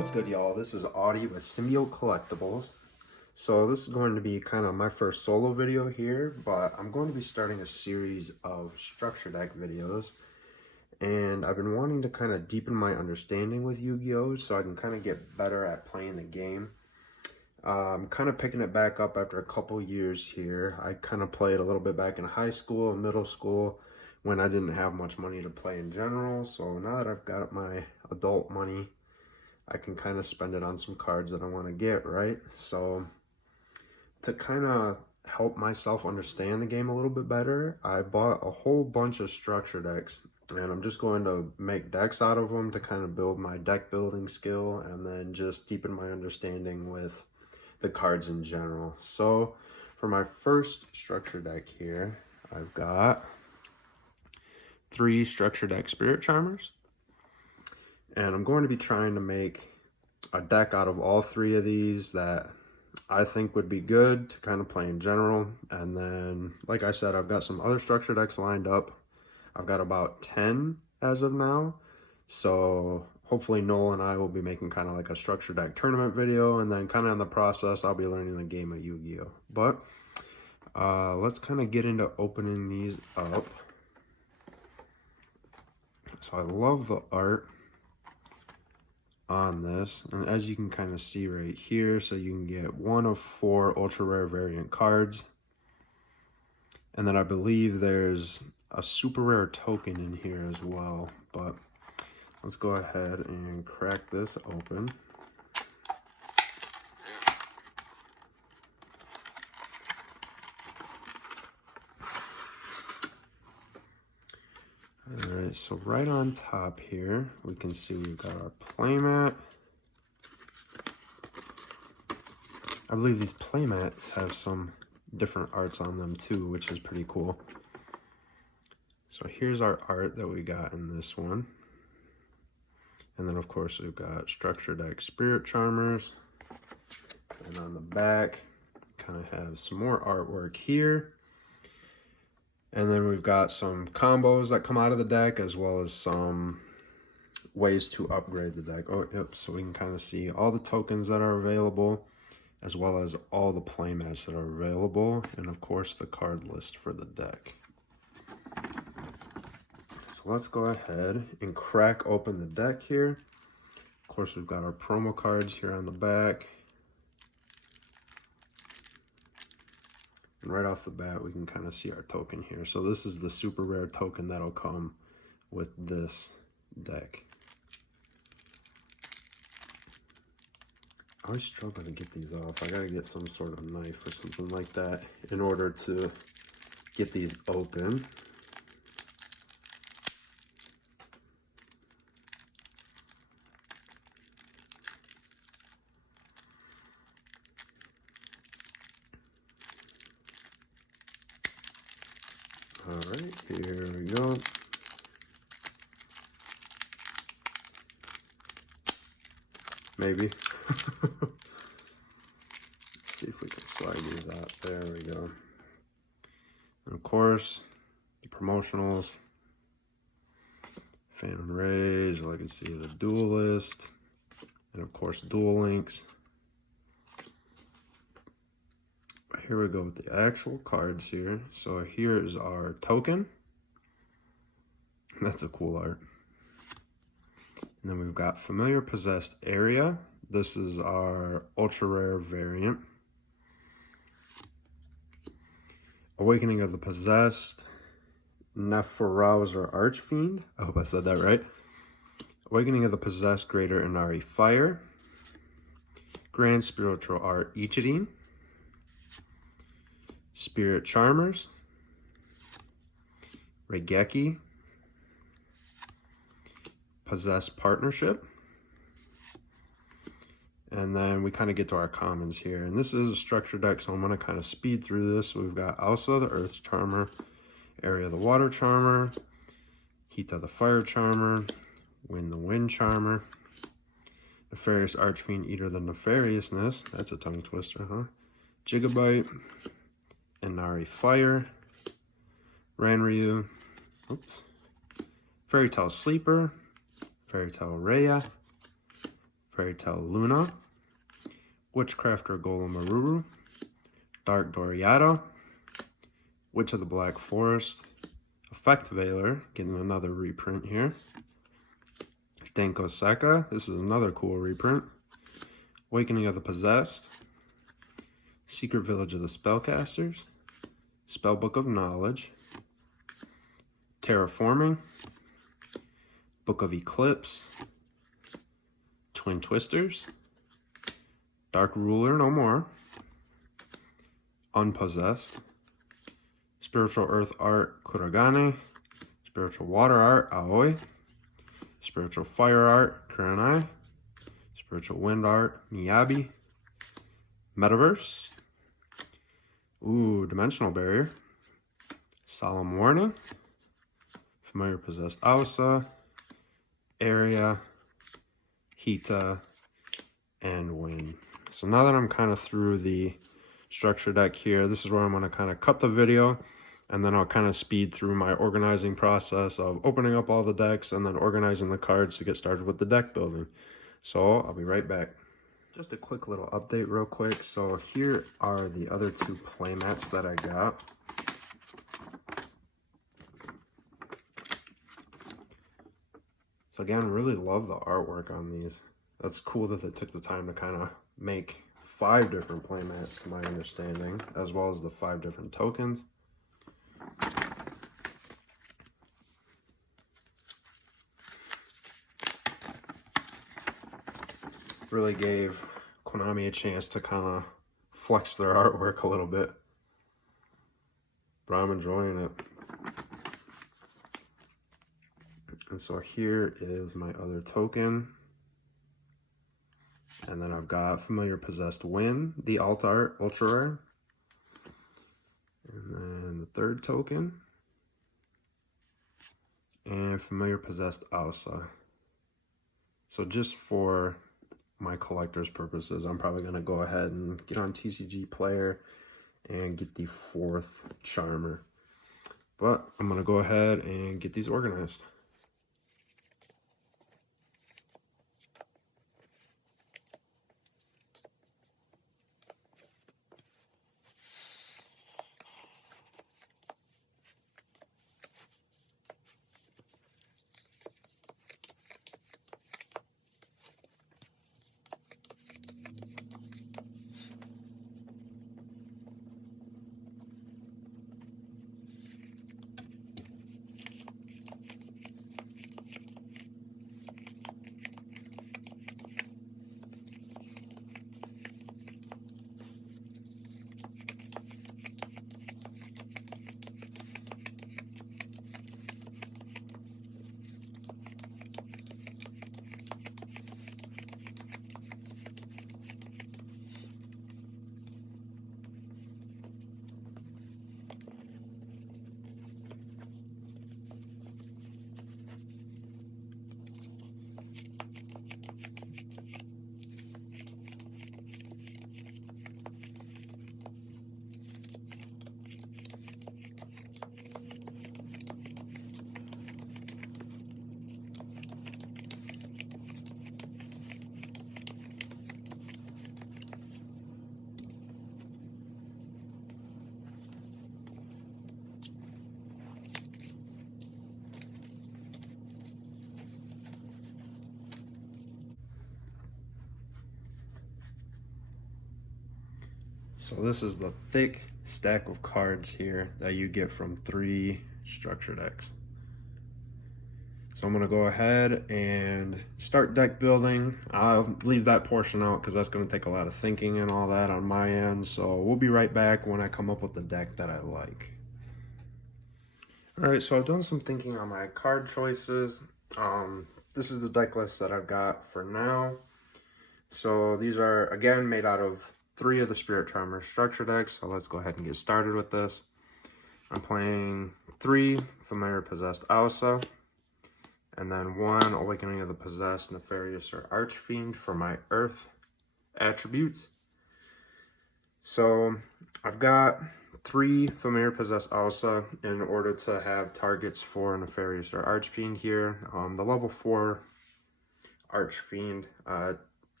What's good, y'all? This is Awdi with Yugioh Collectibles. So this is going to be kind of my first solo video here, but I'm going to be starting a series of structure deck videos. And I've been wanting to kind of deepen my understanding with Yu-Gi-Oh! So I can kind of get better at playing the game. I'm kind of picking it back up after a couple years here. I kind of played a little bit back in high school and middle school when I didn't have much money to play in general. So now that I've got my adult money, I can kind of spend it on some cards that I want to get, right? So to kind of help myself understand the game a little bit better, I bought a whole bunch of structure decks, and I'm just going to make decks out of them to kind of build my deck building skill and then just deepen my understanding with the cards in general. So for my first structure deck here, I've got 3 structure deck Spirit Charmers. And I'm going to be trying to make a deck out of all 3 of these that I think would be good to kind of play in general. And then, like I said, I've got some other structure decks lined up. I've got about 10 as of now. So hopefully Noel and I will be making kind of like a structure deck tournament video. And then kind of in the process, I'll be learning the game of Yu-Gi-Oh! But let's kind of get into opening these up. So I love the art on this, and as you can kind of see right here, so you can get 1 of 4 ultra rare variant cards, and then I believe there's a super rare token in here as well. But let's go ahead and crack this open. Alright, so right on top here, we can see we've got our playmat. I believe these playmats have some different arts on them too, which is pretty cool. So here's our art that we got in this one. And then of course we've got structure deck Spirit Charmers. And on the back, kind of have some more artwork here. And then we've got some combos that come out of the deck, as well as some ways to upgrade the deck. Oh, yep, so we can kind of see all the tokens that are available, as well as all the playmats that are available, and of course the card list for the deck. So let's go ahead and crack open the deck here. Of course, we've got our promo cards here on the back. And right off the bat, we can kind of see our token here. So this is the super rare token that'll come with this deck. I always struggle to get these off. I gotta get some sort of knife or something like that in order to get these open. All right, here we go. Maybe. Let's see if we can slide these out. There we go. And of course, the promotionals. Phantom Rage, Legacy of the Duelist, and of course, Duel Links. Here we go with the actual cards here. So here is our token. That's a cool art. And then we've got Familiar Possessed Area. This is our ultra rare variant. Awakening of the Possessed, Neferauser Archfiend. I hope I said that right. Awakening of the Possessed, Greater Inari Fire. Grand Spiritual Art Ichidin. Spirit Charmers, Regeki, Possessed Partnership, and then we kind of get to our commons here. And this is a structure deck, so I'm going to kind of speed through this. We've got Elsa, the Earth Charmer, Area, the Water Charmer, Hita, the Fire Charmer, Wind, the Wind Charmer, Nefarious Archfiend, Eater, the Nefariousness. That's a tongue twister, huh? Gigabyte, Inari Fire, Ranryu, Fairy Tale Sleeper, Fairy Tale Rhea, Fairy Tale Luna, Witchcrafter Golem Maruru, Dark Doriata, Witch of the Black Forest, Effect Veiler, getting another reprint here, Denko Seka, this is another cool reprint, Awakening of the Possessed, Secret Village of the Spellcasters, Spellbook of Knowledge, Terraforming, Book of Eclipse, Twin Twisters, Dark Ruler No More, Unpossessed, Spiritual Earth Art Kuragane, Spiritual Water Art Aoi, Spiritual Fire Art Kurenai, Spiritual Wind Art Miyabi, Metaverse, Dimensional Barrier, Solemn Warning, Familiar Possessed Ausa, Area, Hita, and Wayne. So now that I'm kind of through the structure deck here, this is where I'm going to kind of cut the video, and then I'll kind of speed through my organizing process of opening up all the decks and then organizing the cards to get started with the deck building. So I'll be right back. Just a quick little update real quick. So here are the other two playmats that I got. So again, really love the artwork on these. That's cool that they took the time to kind of make 5 different playmats to my understanding, as well as the 5 different tokens. Really gave Konami a chance to kind of flex their artwork a little bit, but I'm enjoying it. And so here is my other token, and then I've got Familiar Possessed Win, the alt art ultra rare, and then the third token, and Familiar Possessed Ausa. So just for my collector's purposes, I'm probably going to go ahead and get on TCG Player and get the 4th Charmer. But I'm going to go ahead and get these organized. So this is the thick stack of cards here that you get from 3 structure decks. So I'm going to go ahead and start deck building. I'll leave that portion out because that's going to take a lot of thinking and all that on my end. So we'll be right back when I come up with the deck that I like. Alright, so I've done some thinking on my card choices. This is the deck list that I've got for now. So these are, again, made out of 3 of the Spirit Charmer structure decks, so let's go ahead and get started with this. I'm playing 3 Familiar Possessed Ausa, and then 1 Awakening of the Possessed, Nefarious, or Archfiend for my Earth attributes. So I've got 3 Familiar Possessed Ausa in order to have targets for Nefarious or Archfiend here. The level 4 Archfiend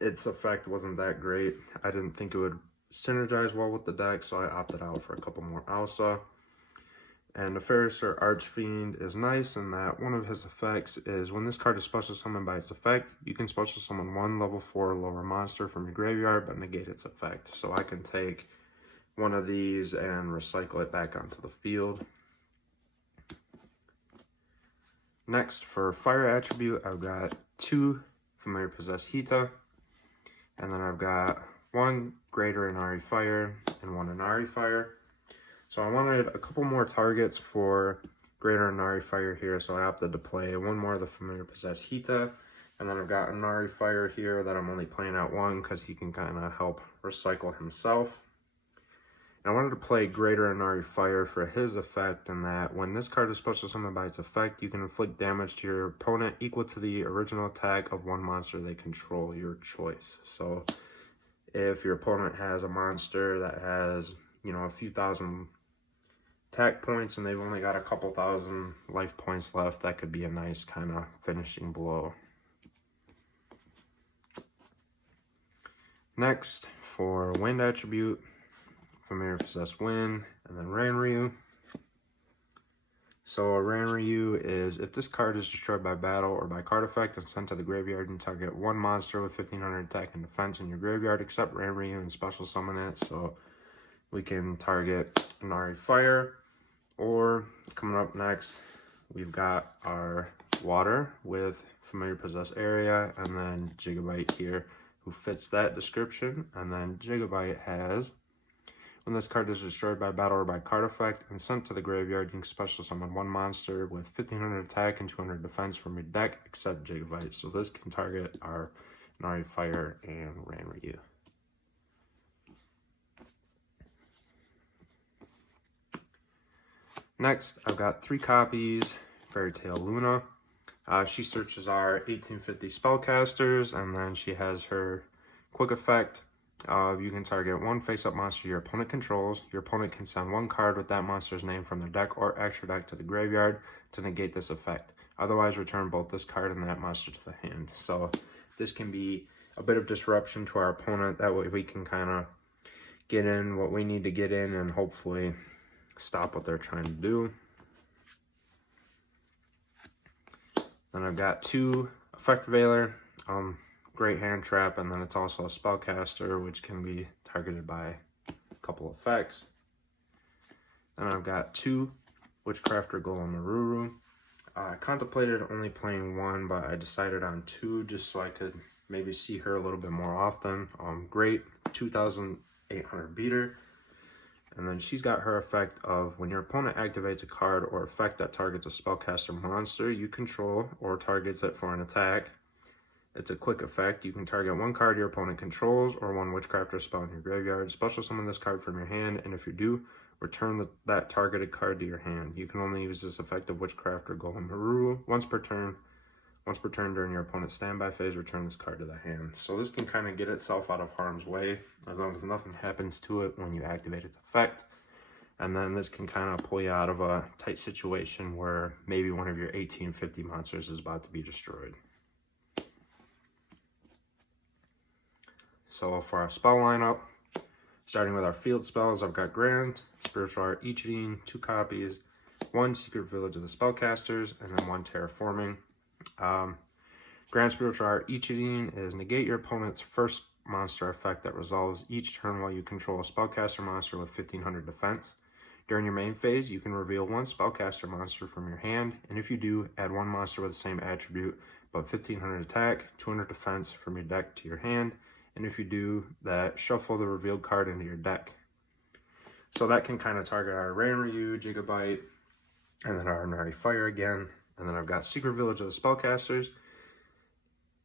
its effect wasn't that great. I didn't think it would synergize well with the deck, so I opted out for a couple more Alsa. And the Ferriser Archfiend is nice in that one of his effects is when this card is special summoned by its effect, you can special summon one level 4 or lower monster from your graveyard but negate its effect. So I can take one of these and recycle it back onto the field. Next, for fire attribute, I've got 2 Familiar Possessed Hita, and then I've got 1 Greater Inari Fire and 1 Inari Fire. So I wanted a couple more targets for Greater Inari Fire here, so I opted to play 1 more of the Familiar Possessed Hita, and then I've got Inari Fire here that I'm only playing out 1 because he can kind of help recycle himself. And I wanted to play Greater Inari Fire for his effect, in that when this card is special summoned by its effect, you can inflict damage to your opponent equal to the original attack of 1 monster they control, your choice. So if your opponent has a monster that has, you know, a few thousand attack points and they've only got a couple thousand life points left, that could be a nice kind of finishing blow. Next, for wind attribute, Familiar Possessed Wind, and then Ranryu. So a Ranryu is, if this card is destroyed by battle or by card effect and sent to the graveyard, and target 1 monster with 1500 attack and defense in your graveyard except Ranryu and special summon it. So we can target Inari Fire, or coming up next, we've got our water with Familiar Possessed Area, and then Gigabyte here, who fits that description. And then Gigabyte has, when this card is destroyed by battle or by card effect and sent to the graveyard, you can special summon 1 monster with 1500 attack and 200 defense from your deck except Gigabyte. So this can target our Inari Fire and Ranryu. Next, I've got 3 copies, Fairy Tail Luna. She searches our 1850 spellcasters, and then she has her quick effect. You can target 1 face-up monster your opponent controls. Your opponent can send 1 card with that monster's name from their deck or extra deck to the graveyard to negate this effect. Otherwise, return both this card and that monster to the hand. So this can be a bit of disruption to our opponent. That way we can kind of get in what we need to get in and hopefully stop what they're trying to do. Then I've got 2 Effect Veiler, great hand trap, and then it's also a spellcaster, which can be targeted by a couple effects. Then I've got 2 Witchcrafter Golem Maruru. I contemplated only playing 1, but I decided on 2 just so I could maybe see her a little bit more often. Great 2,800 beater. And then she's got her effect of when your opponent activates a card or effect that targets a spellcaster monster you control or targets it for an attack. It's a quick effect. You can target 1 card your opponent controls or 1 Witchcrafter spell in your graveyard. Special summon this card from your hand, and if you do, return that targeted card to your hand. You can only use this effect of Witchcrafter Golem Maruru once per turn. Once per turn during your opponent's standby phase, return this card to the hand. So this can kind of get itself out of harm's way as long as nothing happens to it when you activate its effect. And then this can kind of pull you out of a tight situation where maybe one of your 1850 monsters is about to be destroyed. So for our spell lineup, starting with our field spells, I've got Grand Spiritual Art Ichidine, 2 copies, 1 Secret Village of the Spellcasters, and then 1 Terraforming. Grand Spiritual Art Ichidine is negate your opponent's first monster effect that resolves each turn while you control a spellcaster monster with 1500 defense. During your main phase, you can reveal 1 spellcaster monster from your hand, and if you do, add 1 monster with the same attribute but 1500 attack, 200 defense from your deck to your hand, and if you do that, shuffle the revealed card into your deck. So that can kind of target our Ranryu, Gigabyte, and then our Inari Fire again. And then I've got Secret Village of the Spellcasters.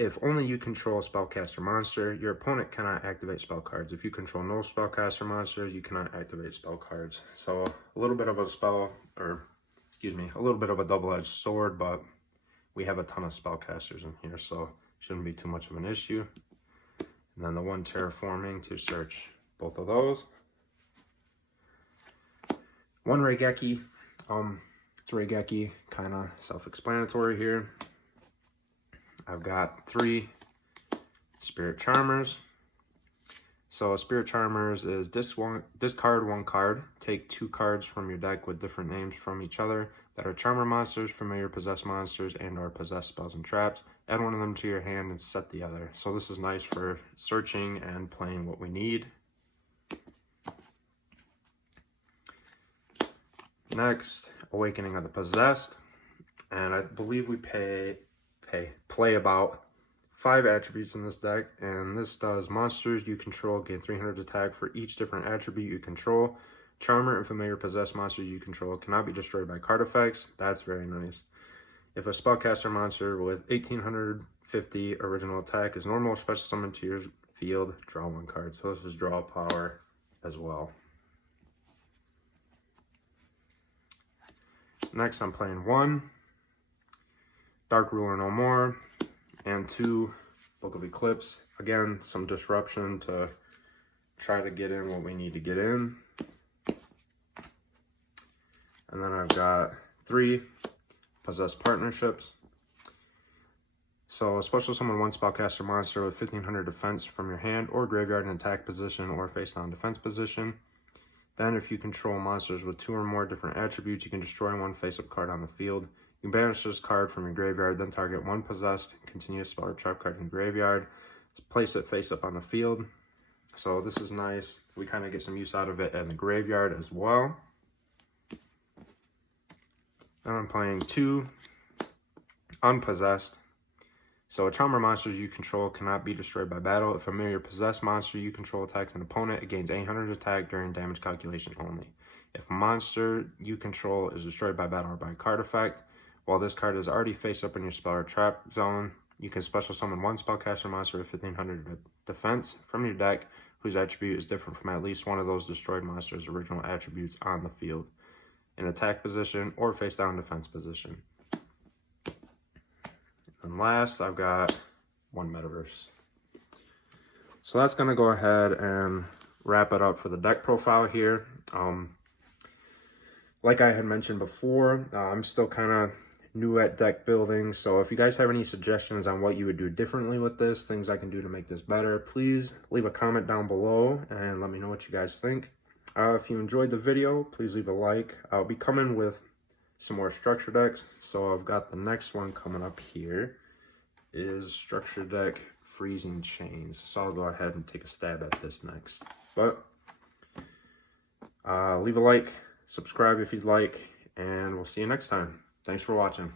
If only you control a spellcaster monster, your opponent cannot activate spell cards. If you control no spellcaster monsters, you cannot activate spell cards. So a little bit of a a little bit of a double-edged sword, but we have a ton of spellcasters in here, so shouldn't be too much of an issue. And then the 1 Terraforming to search both of those. 1 Raigeki. It's Raigeki, kind of self-explanatory here. I've got 3 Spirit Charmers. So Spirit Charmers is discard 1 card, take 2 cards from your deck with different names from each other that are Charmer monsters, familiar possessed monsters, and or possessed spells and traps. Add one of them to your hand and set the other. So this is nice for searching and playing what we need. Next, Awakening of the Possessed. And I believe we play about 5 attributes in this deck, and this does monsters you control gain 300 attack for each different attribute you control. Charmer and familiar possessed monsters you control cannot be destroyed by card effects. That's very nice. If a spellcaster monster with 1850 original attack is normal, special summon to your field, draw 1 card. So this is draw power as well. Next, I'm playing 1 Dark Ruler No More, and 2 Book of Eclipse. Again, some disruption to try to get in what we need to get in. And then I've got 3 Possessed Partnerships. So special summon 1 spellcaster monster with 1500 defense from your hand or graveyard in attack position or face down defense position. Then if you control monsters with 2 or more different attributes, you can destroy 1 face-up card on the field. You can banish this card from your graveyard, then target 1 possessed continuous spell or trap card in your graveyard. Place it face up on the field. So this is nice. We kind of get some use out of it in the graveyard as well. Then I'm playing 2 Unpossessed. So Charmer monsters you control cannot be destroyed by battle. If a familiar possessed monster you control attacks an opponent, it gains 800 attack during damage calculation only. If a monster you control is destroyed by battle or by card effect, while this card is already face up in your spell or trap zone, you can special summon 1 spellcaster monster with 1500 defense from your deck whose attribute is different from at least one of those destroyed monsters' original attributes on the field, in attack position or face down defense position. And last, I've got 1 Metaverse. So that's going to go ahead and wrap it up for the deck profile here. Like I had mentioned before, I'm still kind of new at deck building, so if you guys have any suggestions on what you would do differently with this, things I can do to make this better, please leave a comment down below and let me know what you guys think. If you enjoyed the video, please leave a like. I'll be coming with some more structure decks, so I've got the next one coming up here is structure deck Freezing Chains, so I'll go ahead and take a stab at this next. But leave a like, subscribe if you'd like, and we'll see you next time. Thanks for watching.